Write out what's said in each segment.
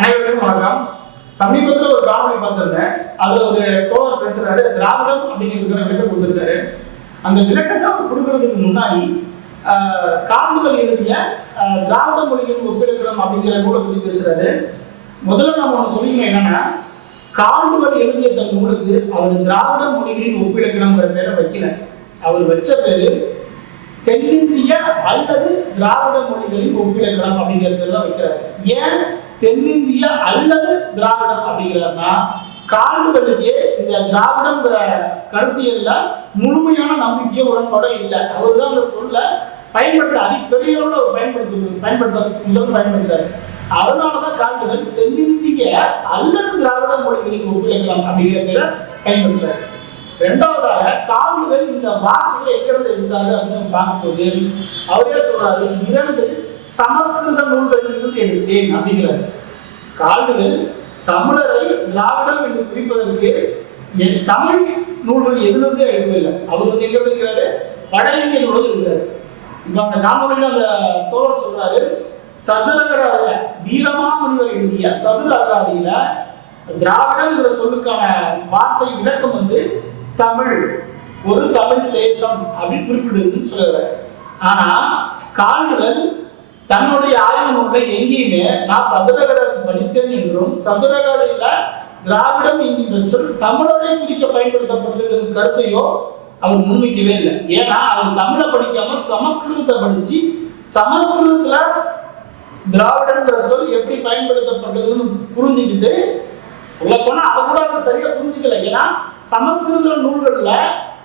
அனைவருக்கும் வணக்கம். சமீபத்தில் ஒரு காணொலி பார்த்திருந்தேன். அதுல ஒரு தோழர் பேசுறாரு, திராவிடம் அப்படிங்கிறது விளக்கம் கொடுத்திருக்காரு. அந்த விளக்கத்தை அவர் கொடுக்கறதுக்கு முன்னாடி கால்டுவெல் எழுதிய திராவிட மொழிகளின் ஒப்பிலக்கணம் அப்படிங்கிற நூலை பற்றி பேசுறாரு. முதல்ல நம்ம ஒன்று சொல்லிக்கணும், என்னன்னா கால்டுவெல் எழுதிய தன் நூலுக்கு அவர் திராவிட மொழிகளின் ஒப்பிலக்கணம்ங்கிற பேரை வைக்கல. அவர் வச்ச பேரு தென்னிந்திய அல்லது திராவிட மொழிகளின் ஒப்பிலக்கணம் அப்படிங்கிற பேர் தான் வைக்கிறாரு. ஏன் தென்னிந்திய அல்லது திராவிடம் அப்படிங்கிறாருன்னா, கால்டுவெல்லுக்கு இந்த திராவிடம்ங்கிற கருத்தியல்ல முழுமையான நம்பிக்கையோ உடன்பாடோ இல்லை. அவர் தான் அந்த சொல்ல பயன்படுத்த பெரிய அளவில் பயன்படுத்துறாரு. அதனாலதான் கால்டுவெல் தென்னிந்திய அல்லது திராவிட மொழிகளின் ஒப்பிலக்கணம் அப்படிங்கிற பேரை பயன்படுத்துறாரு. ரெண்டாவதாக கால்டுவெல் இந்த வார்த்தைகளை எங்கிருந்து எடுத்தாரு அப்படின்னு பார்க்கும்போது அவரே சொல்றாரு, 2 சமஸ்கிருத நூல்களிலிருந்து எடுத்தேன் அப்படிங்கிறார். கால்டுவெல் தமிழரை திராவிடம் என்று குறிப்பதற்கு தமிழ் நூல்கள் எதிலிருந்து எடுக்கவில்லை. அவர் எங்கிருந்து இருக்கிறாரு, வட இந்திய நூல்கள் இருக்கிறாரு. இப்ப அந்த காணொலியில் அந்த தோழர் சொல்றாரு, சதுரகராதியில வீரமாமுனிவர் எழுதிய சதுர அகராதியில திராவிடம்ங்கிற சொல்லுக்கான வார்த்தை விளக்கம் தமிழ், ஒரு தமிழ் தேசம் அப்படின்னு குறிப்பிடுதுன்னு சொல்றாரு. ஆனா கால்டுவெல் தன்னுடைய ஆய்வு நூலை எங்கேயுமே நான் சதுரகராதி படித்தேன் என்றும் சதுரகராதியில திராவிடம் என்கின்ற சொல் தமிழரை குறிக்க பயன்படுத்தப்பட்டிருக்கிறது கருத்தையோ அவர் முன்வைக்கவே இல்லை. ஏன்னா அவர் தமிழை படிக்காம சமஸ்கிருதத்தை படிச்சு சமஸ்கிருதத்துல திராவிடங்கிற சொல் எப்படி பயன்படுத்தப்பட்டதுன்னு புரிஞ்சுக்கிட்டு சொல்ல போனா அதை கூட அவர் சரியா புரிஞ்சுக்கல. ஏன்னா சமஸ்கிருத நூல்கள்ல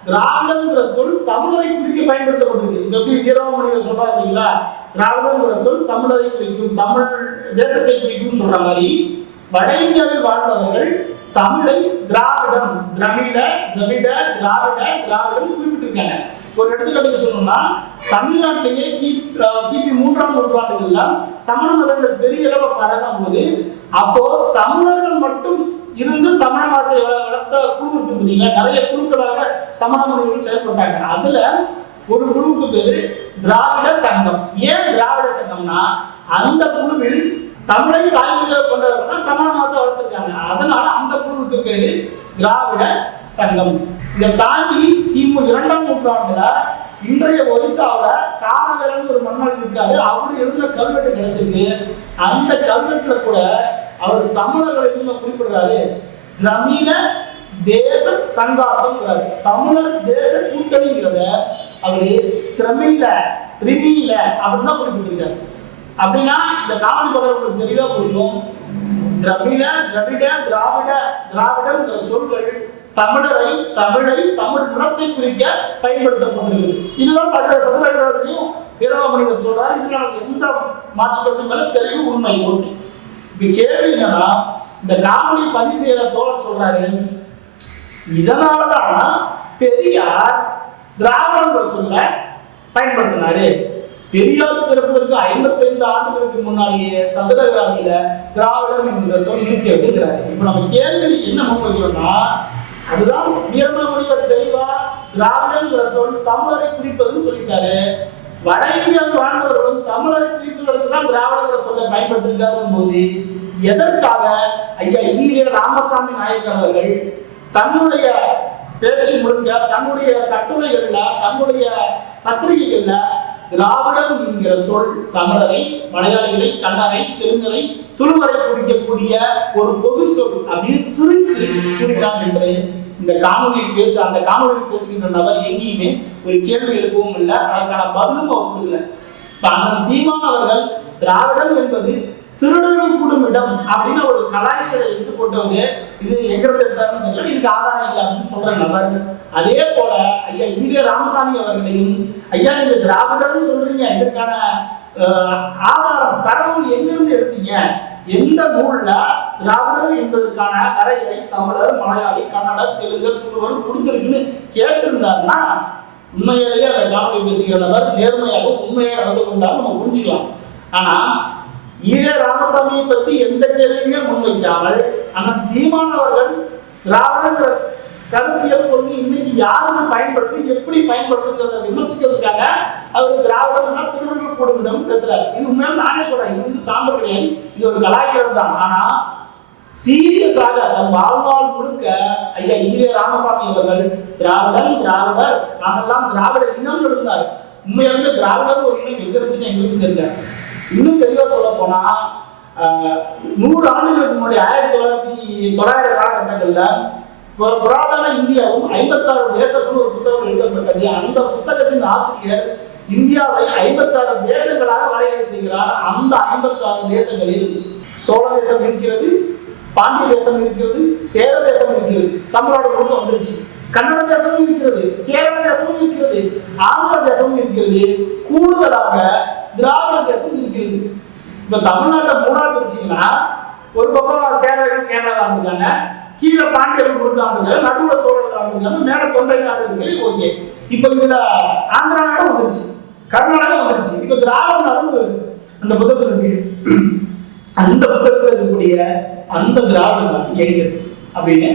திராவிடங்கிற சொல் தமிழரை குறிக்க பயன்படுத்தப்பட்டிருக்கு. எப்படி வீரமாமுனிவர் சொல்றாரு இல்லைங்களா, திராவிடங்கிற சொல் தமிழரை குறிக்கும், தமிழ் தேசத்தை குறிக்கும் சொல்ற மாதிரி வட இந்தியாவில் வாழ்ந்தவர்கள் தமிழை திராவிடம், திராவிடம் குறிப்பிட்டிருக்காங்க. ஒரு எடுத்துக்காட்டுக்கு சொல்லணும்னா, தமிழ்நாட்டிலேயே கிபி 3ஆம் நூற்றாண்டுகள்ல சமண மதங்கள் பெரிய அளவில் பரவும் போது அப்போ தமிழர்கள் மட்டும் இருந்து சமண மதத்தை வளர்த்த குழு இருக்கு பார்த்தீங்களா, நிறைய குழுக்களாக சமண முனிவர்கள் செயல்பட்டாங்க. அதுல ஒரு குழுவுக்கு பேரு திராவிட சங்கம். ஏன் திராவிட சங்கம்னா, அந்த குழுவில் தமிழை தாய்மொழியாக கொண்டவர்கள் தான் சமண மதத்தை வளர்த்திருக்காங்க. அதனால அந்த குழுவுக்கு பேரு திராவிட சங்கம். இதை தாண்டி கிமு 2ஆம் நூற்றாண்டுல இன்றைய ஒரிசாவில காரவேலன் ஒரு மன்னர் இருக்காரு. அவரு எழுதின கல்வெட்டு கிடைச்சிருக்கு. அந்த கல்வெட்டுல கூட அவர் தமிழர்களை குறிப்பிடுறாரு, திரமிழ தேச சங்காத்தம்ங்கிறாரு. தமிழர் தேச கூட்டணிங்கிறத அவரு திரமிழ அப்படின்னு தான் குறிப்பிட்டிருக்காரு. அப்படின்னா இந்த காவலி பகல் உங்களுக்கு தெளிவா புரியும். திரமிழ, திராவிட, திராவிடங்கிற சொல்கள் தமிழை தமிழ் நிலத்தை குறிக்க பயன்படுத்தப்பட்டிருக்கு. இதுதான் சதுரகராதியும் வீரமாமுனிவர் சொல்றாரு. இதுல நமக்கு எந்த மாற்றுக்கருத்து மேல தெளிவு உண்மை. ஓகே, இப்ப கேள்வி என்னன்னா, இந்த காணொலி பதிவு செய்யற தோழர் சொல்றாரு, இதனாலதான் பெரியார் திராவிடங்கிற சொல்ல பயன்படுத்தினாரு. பெரியார் பிறப்பதற்கு 55 ஆண்டுகளுக்கு முன்னாடியே சதுரகராதியில திராவிடம் என்கிற சொல் இருக்கு அப்படிங்கிறாரு. இப்ப நம்ம கேள்வி என்ன முன்வைக்கிறோம்னா, அதுதான் வீரமாமுனிவர் தெளிவா திராவிடங்கிற சொல் தமிழரை குறிப்பதுன்னு சொல்லிட்டாரு. வட இந்தியாவில் வாழ்ந்தவர்களும் தமிழரை குறிப்பதற்கு தான் திராவிடங்கிற சொல்லை பயன்படுத்திருக்காரும் போது எதற்காக ஐயா ஈவே ராமசாமி நாயக்கர் அவர்கள் தன்னுடைய பேச்சு முழுக்க, தன்னுடைய கட்டுரைகள்ல, தன்னுடைய பத்திரிகைகள்ல திராவிடம் என்கிற சொல் தமிழரை, மலையாளிகளை, கன்னரை, தெலுங்கரை, துளுவரை குறிக்கக்கூடிய ஒரு பொது சொல் அப்படின்னு திருத்தி கூறுகிறார் என்று இந்த காணொலியில் அந்த காணொலியில் பேசுகின்ற நபர் எங்கேயுமே ஒரு கேள்வி எழுப்பவும் இல்லை, அதற்கான பதிலும் அவர் கொடுக்கல. அண்ணன் சீமான் அவர்கள் திராவிடம் என்பது திருடர்கள் கூடும் இடம் அப்படின்னு ஒரு கலாச்சாரத்தை எடுத்து போட்டவங்க, இது எங்கிருந்து எடுத்தாருன்னு தெரியல, இதுக்கு ஆதாரம் இல்லை அப்படின்னு சொல்ற நபர். அதே போல ஐயா ஈவே ராமசாமி அவர்களையும், ஐயா நீங்க திராவிடர்னு சொல்றீங்க, இதற்கான ஆதாரம் தரவுகள் எங்கிருந்து எடுத்தீங்க, எந்த நூல்ல திராவிடர் என்பதற்கான வரையறை தமிழர், மலையாளி, கன்னடர், தெலுங்கர், துளுவர் கொடுத்திருக்குன்னு கேட்டிருந்தாருன்னா உண்மையிலேயே அந்த காணொலி பேசுகிற நபர் நேர்மையாக உண்மையாக நடந்து கொண்டாலும் நம்ம புரிஞ்சுக்கலாம். ஆனா ஈவே ராமசாமியை பத்தி எந்த கேள்வியுமே முன்வைக்காமல் அண்ணன் சீமான் அவர்கள் திராவிடங்கிற கருத்தியல் கொள்கை இன்னைக்கு யாருக்கு பயன்படுது, எப்படி பயன்படுதுங்கிறத விமர்சிக்கிறதுக்காக அவர் திராவிடம்னா திருவள்ளுவர் கூடுமிடம் பேசுறாரு. இது உண்மையாக நானே சொல்றேன், இது வந்து சான்று கிடையாது, இது ஒரு கலாய்க்கிறது தான். ஆனா சீரியஸாக தன் வாழ்நாள் முழுக்க ஐயா ஈவே ராமசாமி அவர்கள் திராவிடர் நாமெல்லாம் திராவிட இனம் எழுதினார். உண்மையாலுமே திராவிடர் ஒரு இனம் எங்க இருந்துச்சுன்னு எங்களுக்கு தெரியல. இன்னும் தெளிவா சொல்ல போனா 100 ஆண்டுகளுக்கு முன்னாடி 1900 காலகட்டங்கள்ல புராதன இந்தியாவும் 56 தேசங்களும் ஒரு புத்தகம் எழுதப்பட்டது. அந்த புத்தகத்தின் ஆசிரியர் இந்தியாவை 56 தேசங்களாக வரையறை செய்கிறார். அந்த 56 தேசங்களில் சோழ தேசம் இருக்கிறது, பாண்டிய தேசம் இருக்கிறது, சேர தேசம் இருக்கிறது, தமிழ்நாடு முழுக்க வந்துருச்சு. கன்னட தேசமும் இருக்கிறது, கேரள தேசமும் இருக்கிறது, ஆந்திர தேசமும் இருக்கிறது, கூடுதலாக திராவிட தேசம் இருக்கிறது. இப்ப தமிழ்நாட்டை 3ஆ பிரிச்சிங்கன்னா ஒரு பக்கம் சேரர்கள் கேரளா ஆண்டுருக்காங்க, கீழே பாண்டியர்கள் முழுக்க ஆண்டுருக்காங்க, நடுவுல சோழர்கள் ஆண்டுருக்காங்க, மேல தொண்டை நாடு இருக்கு. ஓகே, இப்ப இதுல ஆந்திரா நாடு வந்துருச்சு, கர்நாடகா வந்துருச்சு. இப்ப திராவிட நாடு அந்த புத்தகத்தில் இருக்கு. அந்த புத்தகத்தில் இருக்கக்கூடிய அந்த திராவிட நாடு எங்க இருக்கு அப்படின்னு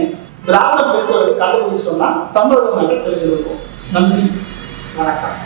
திராவிடம் பேசுவதற்கு கண்டுபிடிச்சு சொன்னா தமிழர்கள் நாங்கள் தெரிஞ்சிருக்கோம். நன்றி, வணக்கம்.